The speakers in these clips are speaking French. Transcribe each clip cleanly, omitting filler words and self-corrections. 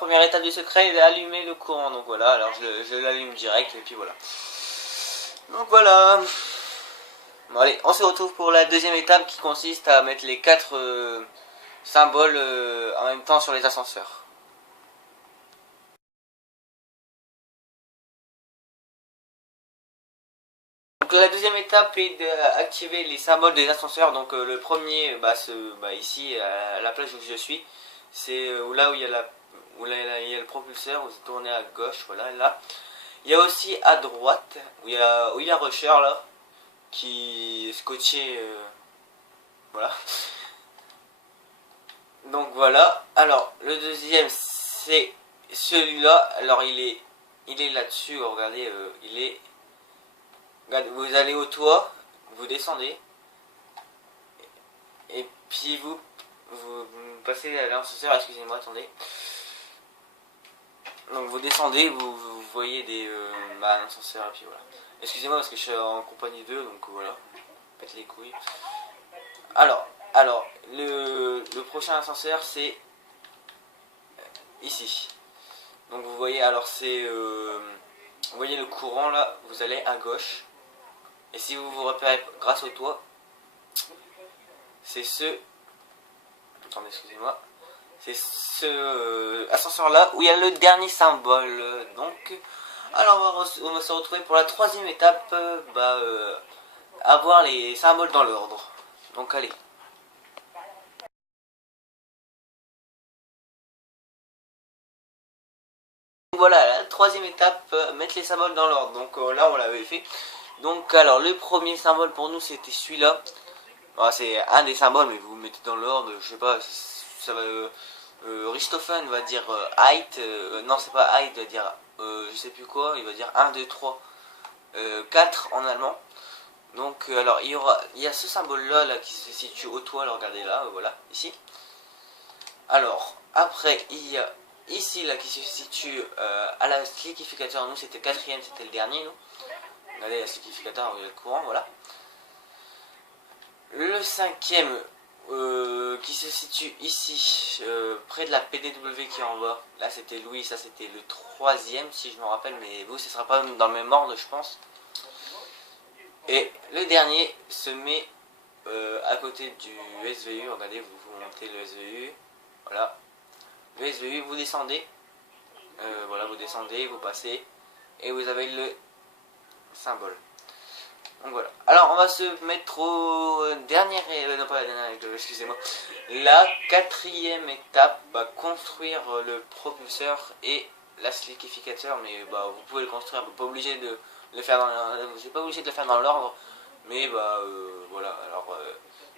première étape du secret est d'allumer le courant. Donc voilà, alors je l'allume direct et puis voilà. Donc voilà. Bon, allez, on se retrouve pour la deuxième étape qui consiste à mettre les 4 symboles en même temps sur les ascenseurs. Donc la deuxième étape est d'activer les symboles des ascenseurs. Donc le premier, ici à la place où je suis, c'est là où il y a il y a le propulseur, vous tournez à gauche, voilà là. Il y a aussi à droite où il y a Rusher là qui est scotché, voilà. Donc voilà. Alors le deuxième c'est celui-là. Alors il est là-dessus. Regardez, regardez, vous allez au toit, vous descendez et puis vous passez à l'ascenseur. Excusez-moi, attendez. Donc vous descendez, vous voyez un ascenseur et puis voilà. Excusez-moi parce que je suis en compagnie d'eux, donc voilà. Pète les couilles. Alors le prochain ascenseur c'est ici. Donc vous voyez, alors c'est vous voyez le courant là, vous allez à gauche. Et si vous vous repérez grâce au toit, c'est attendez, excusez-moi. C'est ce ascenseur là où il y a le dernier symbole. Donc, alors on va se retrouver pour la troisième étape, avoir les symboles dans l'ordre. Donc allez. Voilà, la troisième étape, mettre les symboles dans l'ordre. Donc là on l'avait fait. Donc alors le premier symbole pour nous c'était celui-là. Bon, c'est un des symboles, mais vous mettez dans l'ordre, je sais pas, ça va. Richthofen va dire height, non c'est pas height, il va dire je sais plus quoi, il va dire 1, 2, 3, 4 en allemand. Donc alors il y a ce symbole là qui se situe au toit, alors regardez là, voilà, ici. Alors après il y a ici là qui se situe à la slickificateur, nous c'était le quatrième, c'était le dernier nous. Regardez la slickificateur, il y a le courant, voilà. Le cinquième qui se situe ici, près de la PDW qui est en bas. Là c'était Louis, ça c'était le troisième si je me rappelle, mais vous ce sera pas dans le même ordre je pense. Et le dernier se met à côté du SVU, regardez, vous montez le SVU, voilà. Le SVU, vous descendez, voilà, vous descendez, vous passez, et vous avez le symbole. Donc voilà. Alors on va se mettre au dernier, non pas la dernière, excusez-moi. La quatrième étape, construire le propulseur et la slickificateur, mais vous pouvez le construire, vous n'êtes pas obligé de le faire dans l'ordre, mais voilà. Alors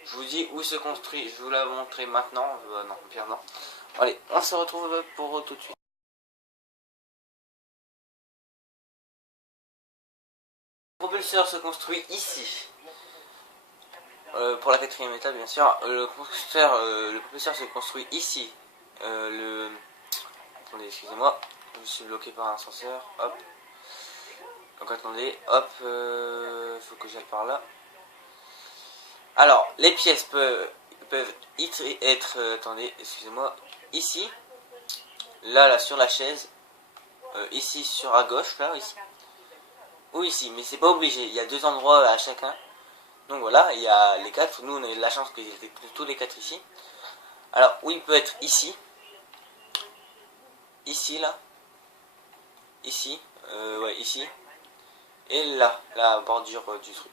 je vous dis où se construit, je vous la montrer maintenant, non, pire non. Allez, on se retrouve pour tout de suite. Le propulseur se construit ici. Pour la quatrième étape, bien sûr, le propulseur se construit ici. Attendez, excusez-moi, je suis bloqué par un ascenseur. Hop. Donc attendez, hop, faut que j'aille par là. Alors, les pièces peuvent être, attendez, excusez-moi, ici, là sur la chaise, ici sur à gauche, là, ici, ou ici, mais c'est pas obligé. Il y a deux endroits à chacun. Donc voilà, il y a les 4, nous on a eu de la chance qu'ils étaient tous les 4 ici. Alors, où il peut être ici, là, ici, ouais, ici, et là, la bordure du truc.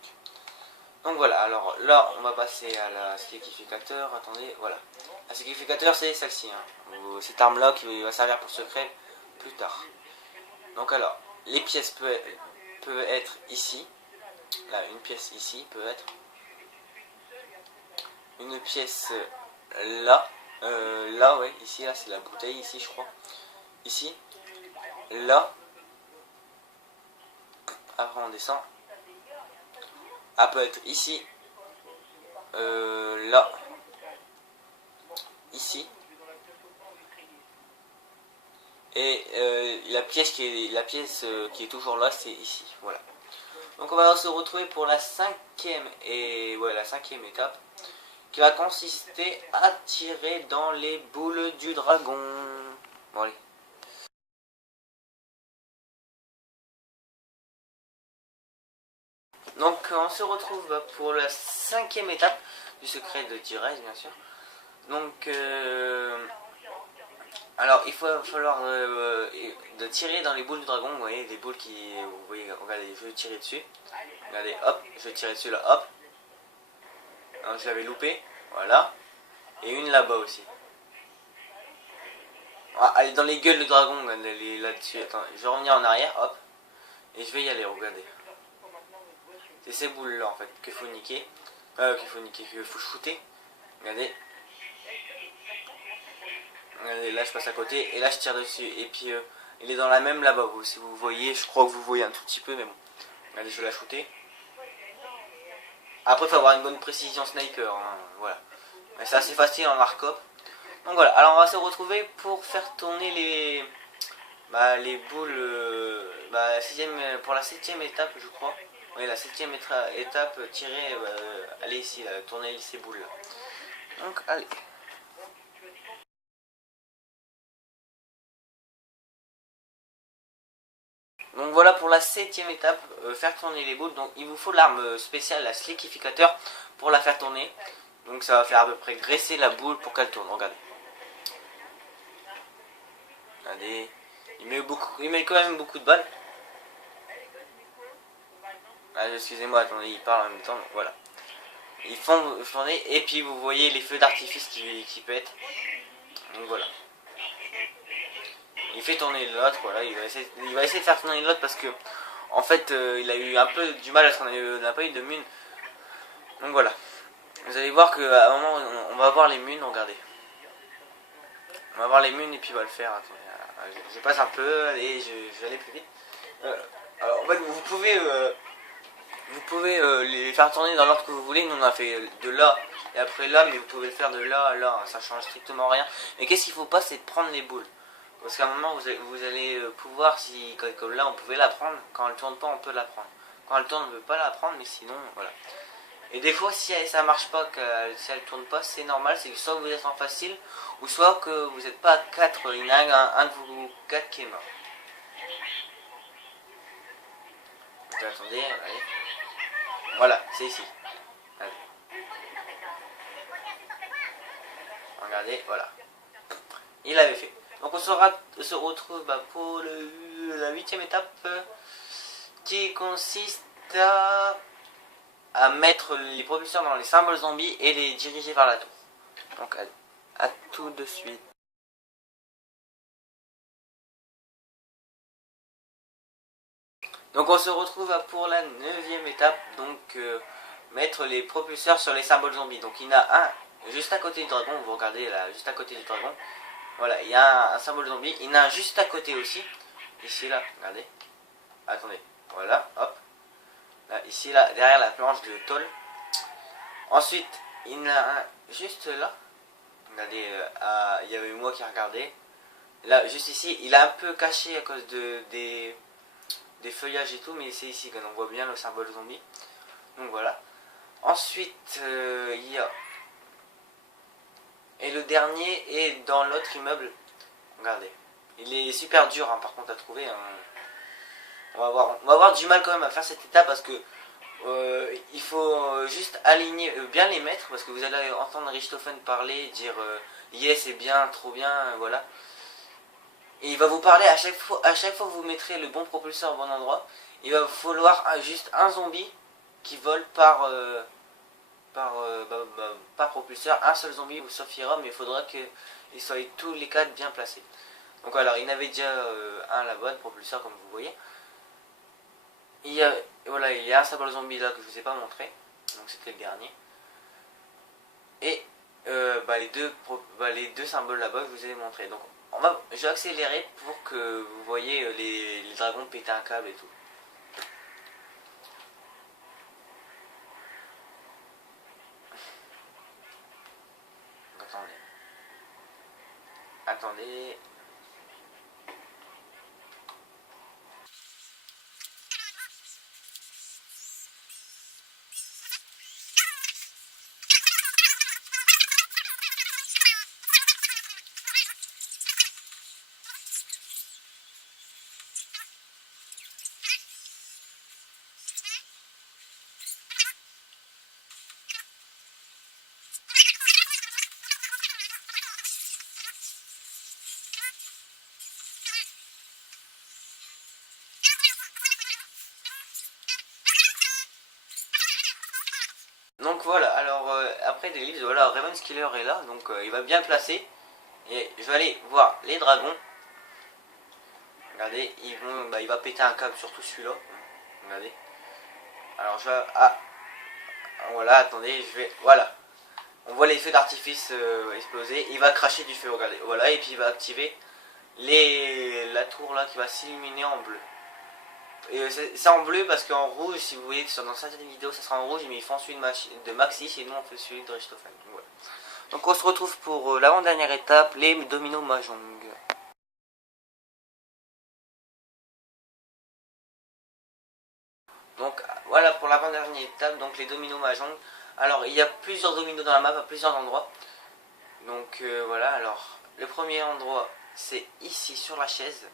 Donc voilà, alors là, on va passer à la slickificateur, attendez, voilà. La slickificateur, c'est celle-ci, hein. Cette arme-là qui va servir pour secret plus tard. Donc alors, les pièces peuvent être ici. Là, une pièce ici peut être. Une pièce là. Là, ouais, ici, là, c'est la bouteille, ici, je crois. Ici. Là. Après, on descend. Elle peut être ici. Là. Ici. Et la pièce qui est toujours là, c'est ici. Voilà. Donc on va se retrouver pour la cinquième étape, qui va consister à tirer dans les boules du dragon. Bon allez. Donc on se retrouve pour la 5e étape du secret de T-Rise, bien sûr. Donc alors il va falloir de tirer dans les boules du dragon. Vous voyez les boules qui, vous voyez, regardez, je vais tirer dessus. Regardez, hop, je vais tirer dessus là, hop. Alors, je l'avais loupé, voilà. Et une là-bas aussi. Ah, allez, dans les gueules de dragon, là-dessus. Attends, je vais revenir en arrière, hop. Et je vais y aller, regardez. C'est ces boules là en fait qu'il faut niquer. Qu'il faut shooter. Regardez. Regardez, là je passe à côté et là je tire dessus. Et puis il est dans la même là-bas. Si vous voyez, je crois que vous voyez un tout petit peu, mais bon. Regardez, je vais la shooter. Après, il faut avoir une bonne précision sniper. Hein, voilà. C'est assez facile en arcop. Donc voilà, alors on va se retrouver pour faire tourner les boules pour la 7e étape, je crois. Oui, la 7e étape, tirer, allez ici, là, tourner ces boules là. Donc allez. Donc voilà pour la 7e étape, faire tourner les boules. Donc il vous faut l'arme spéciale, la slickificateur, pour la faire tourner. Donc ça va faire à peu près graisser la boule pour qu'elle tourne, regardez. Regardez, il met quand même beaucoup de balles. Ah, excusez-moi, attendez, il parle en même temps, voilà. Ils font tourner, et puis vous voyez les feux d'artifice qui pètent. Donc voilà. Il fait tourner l'autre, voilà, il va essayer de faire tourner l'autre parce que en fait il a eu un peu du mal à ce qu'on n'a pas eu de mune. Donc voilà. Vous allez voir qu'à un moment on va voir les munes, regardez. On va voir les munes et puis on va le faire. Attendez, je passe un peu et je vais aller plus vite. Alors en fait vous pouvez les faire tourner dans l'ordre que vous voulez. Nous on a fait de là et après là, mais vous pouvez le faire de là à là, ça change strictement rien. Mais qu'est-ce qu'il faut pas, c'est de prendre les boules. Parce qu'à un moment vous allez pouvoir, si comme là on pouvait la prendre, quand elle tourne pas on peut la prendre. Quand elle tourne on ne peut pas la prendre, mais sinon voilà. Et des fois si ça marche pas, si elle tourne pas, c'est normal, c'est que soit vous êtes en facile, ou soit que vous n'êtes pas à 4, il y en a un de vous 4 qui est mort. Donc, attendez, allez. Voilà, c'est ici. Allez. Regardez, voilà. Il l'avait fait. Donc on se retrouve pour la 8e étape qui consiste à mettre les propulseurs dans les symboles zombies et les diriger vers la tour. Donc allez, à tout de suite. Donc on se retrouve pour la 9e étape, donc mettre les propulseurs sur les symboles zombies. Donc il y en a un juste à côté du dragon, vous regardez là, juste à côté du dragon. Voilà, il y a un symbole zombie, il y en a un juste à côté aussi. Ici là, regardez. Attendez, voilà, hop. Là, ici là, derrière la planche de tôle. Ensuite, il y en a un juste là. Regardez, il y avait moi qui regardais. Là, juste ici, il est un peu caché à cause des feuillages et tout, mais c'est ici qu'on voit bien le symbole zombie. Donc voilà. Ensuite, il y a... Et le dernier est dans l'autre immeuble. Regardez. Il est super dur, hein, par contre, à trouver. Hein. On va avoir du mal quand même à faire cette étape parce que il faut juste aligner, bien les mettre, parce que vous allez entendre Richthofen parler, dire yes c'est bien, trop bien, voilà. Et il va vous parler à chaque fois que vous mettrez le bon propulseur au bon endroit, il va vous falloir juste un zombie qui vole par propulseur, un seul zombie vous suffira, mais il faudra qu'ils soient tous les 4 bien placés. Donc alors il y en avait déjà un là-bas de propulseur comme vous voyez. Il y a un symbole zombie là que je vous ai pas montré, donc c'était le dernier. Et les deux symboles là-bas que je vous ai montré. Donc je vais accélérer pour que vous voyez les dragons péter un câble et tout. Attendez. Donc voilà, alors après des livres, voilà, Ravenskiller est là, donc il va bien placer. Et je vais aller voir les dragons. Regardez, il va péter un câble, surtout celui-là. Regardez. Alors je vais... Ah, voilà, attendez, je vais... Voilà. On voit les feux d'artifice exploser. Il va cracher du feu, regardez. Voilà, et puis il va activer la tour là qui va s'illuminer en bleu. Et c'est en bleu parce qu'en rouge, si vous voyez que dans certaines vidéos ça sera en rouge, mais ils font celui de Maxis et nous on fait celui de Richthofen. Voilà. Donc on se retrouve pour l'avant-dernière étape, les dominos Mahjong. Donc voilà pour l'avant-dernière étape, donc les dominos Mahjong. Alors il y a plusieurs dominos dans la map à plusieurs endroits. Donc voilà, alors le premier endroit c'est ici sur la chaise.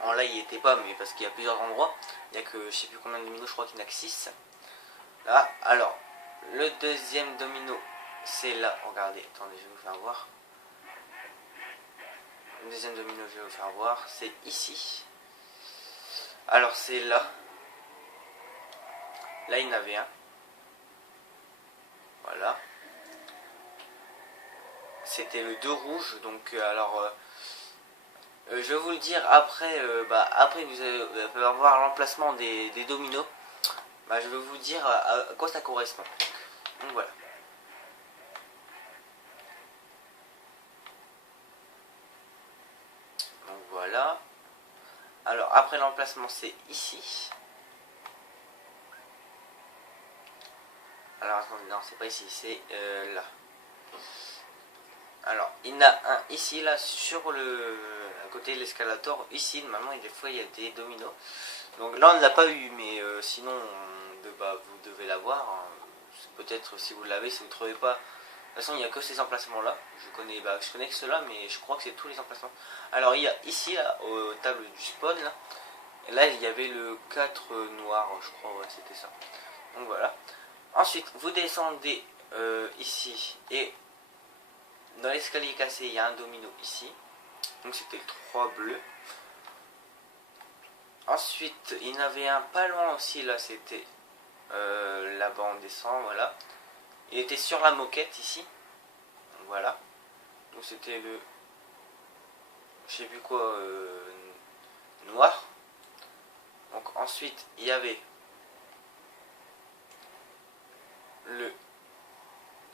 Alors là il n'y était pas, mais parce qu'il y a plusieurs endroits. Il n'y a que je sais plus combien de dominos, je crois qu'il n'y en a que 6. Là, alors le deuxième domino c'est là, regardez, attendez je vais vous faire voir. Le deuxième domino je vais vous faire voir, c'est ici. Alors c'est là. Là il y en avait un. Voilà. C'était le 2 rouge, donc alors je vais vous le dire après, après vous allez avoir l'emplacement des dominos. Je vais vous dire à quoi ça correspond. Donc voilà. Donc voilà. Alors après l'emplacement c'est ici. Alors attendez, non c'est pas ici, c'est là. Alors il y en a un ici là sur le à côté de l'escalator. Ici normalement des fois il y a des dominos. Donc là on ne l'a pas eu, mais sinon vous devez l'avoir. Hein. Peut-être si vous l'avez, si vous ne trouvez pas. De toute façon il n'y a que ces emplacements là. Je connais que ceux-là, mais je crois que c'est tous les emplacements. Alors il y a ici là, aux tables du spawn là. Et là il y avait le 4 noir, je crois, ouais c'était ça. Donc voilà. Ensuite vous descendez ici et dans l'escalier cassé il y a un domino ici. Donc c'était le 3 bleu. Ensuite il y en avait un pas loin aussi là, c'était là-bas on descend, voilà. Il était sur la moquette ici. Donc voilà. Donc c'était le je sais plus quoi noir. Donc ensuite il y avait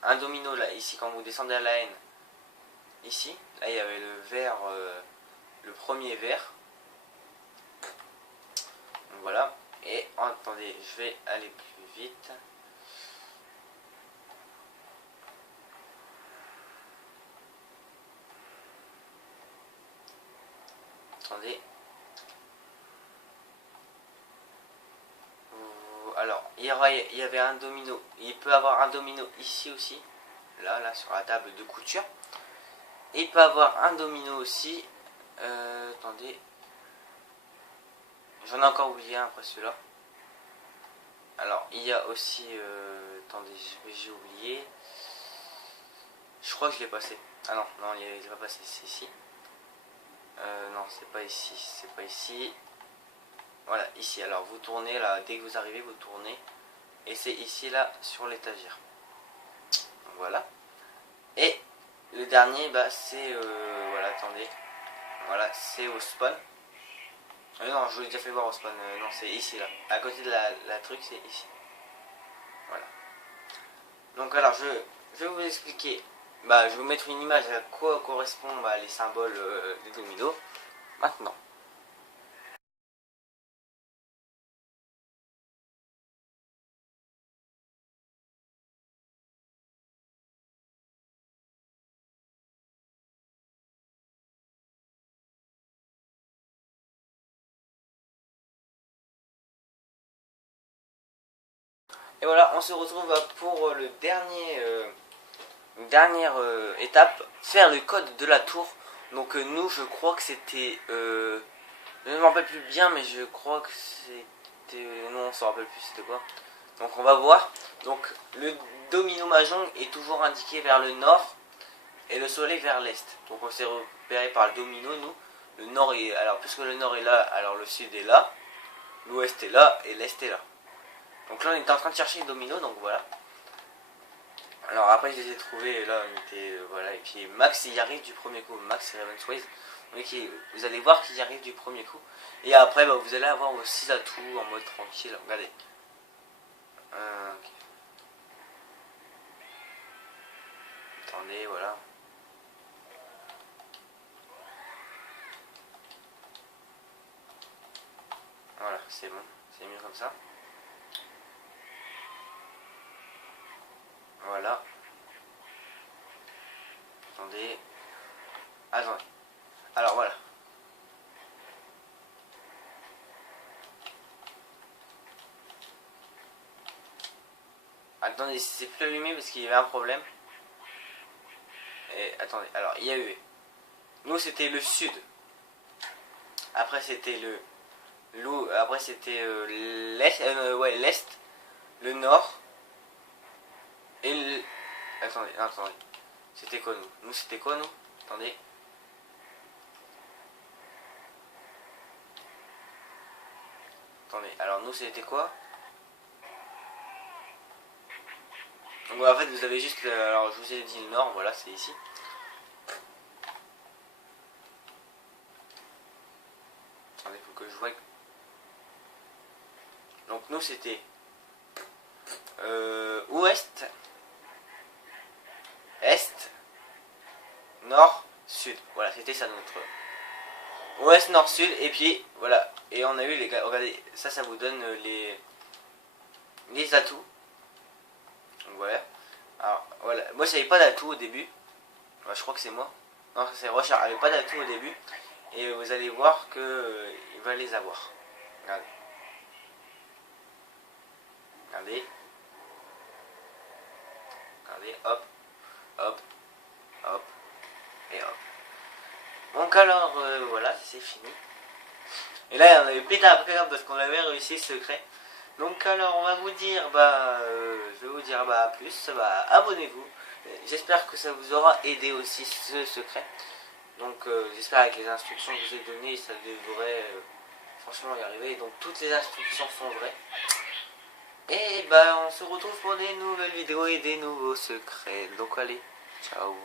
un domino là ici quand vous descendez à la haine. Ici, là il y avait le vert, le premier vert. Donc voilà. Et attendez, je vais aller plus vite. Attendez. Alors, il y avait un domino. Il peut avoir un domino ici aussi. Là, sur la table de couture. Et il peut avoir un domino aussi. Attendez. J'en ai encore oublié un après celui-là. Alors, il y a aussi... attendez, j'ai oublié. Je crois que je l'ai passé. Ah non, il n'est pas passé, c'est ici. Non, c'est pas ici, c'est pas ici. Voilà, ici. Alors, vous tournez, là, dès que vous arrivez, vous tournez. Et c'est ici, là, sur l'étagère. Voilà. Et le dernier, c'est... voilà, attendez. Voilà, c'est au spawn. Non, je vous l'ai déjà fait voir au spawn. Non, c'est ici, là. À côté de la truc, c'est ici. Voilà. Donc, alors, je vais vous expliquer. Je vais vous mettre une image à quoi correspondent les symboles des dominos. Maintenant. Et voilà, on se retrouve pour le dernière étape, faire le code de la tour. Donc nous, je crois que c'était... je ne me rappelle plus bien, mais je crois que c'était... non, on ne se rappelle plus c'était quoi. Donc on va voir. Donc le domino Mahjong est toujours indiqué vers le nord et le soleil vers l'est. Donc on s'est repéré par le domino, nous. Le nord est... Alors puisque le nord est là, alors le sud est là. L'ouest est là et l'est est là. Donc là on est en train de chercher le domino, donc voilà. Alors après je les ai trouvés, là on était, voilà, et puis Max il y arrive du premier coup, Max et Ravensways, vous allez voir qu'il y arrive du premier coup, et après bah, vous allez avoir vos 6 atouts en mode tranquille, regardez. Ok. Attendez, voilà. Voilà, c'est bon, c'est mieux comme ça. Voilà. Attendez. Attendez. Alors voilà. Attendez, c'est plus allumé parce qu'il y avait un problème. Et attendez, alors il y a eu. Nous c'était le sud. Après c'était après c'était l'est, ouais, l'est, le nord et le. Attendez, attendez. C'était quoi nous? Nous c'était quoi nous? Attendez. Attendez, alors nous c'était quoi? Donc en fait vous avez juste, alors je vous ai dit le nord, voilà c'est ici. Attendez, faut que je voie. Donc nous c'était ouest, est, nord, sud. Voilà, c'était ça notre ouest, nord, sud. Et puis voilà, et on a eu les gars, regardez, ça vous donne les atouts. Donc voilà. Alors voilà, moi j'avais pas d'atout au début. Ouais, je crois que c'est moi. Non, c'est Rochard, avait pas d'atout au début. Et vous allez voir que il va les avoir. Regardez. Regardez. Regardez, hop, hop, hop, et hop. Donc alors, voilà, c'est fini. Et là, on avait pété un câble parce qu'on avait réussi ce secret. Donc alors, on va vous dire, je vais vous dire, à plus, abonnez-vous. J'espère que ça vous aura aidé aussi ce secret. Donc j'espère avec les instructions que je vous ai données, ça devrait franchement y arriver. Donc toutes les instructions sont vraies. Et on se retrouve pour des nouvelles vidéos et des nouveaux secrets. Donc allez, ciao.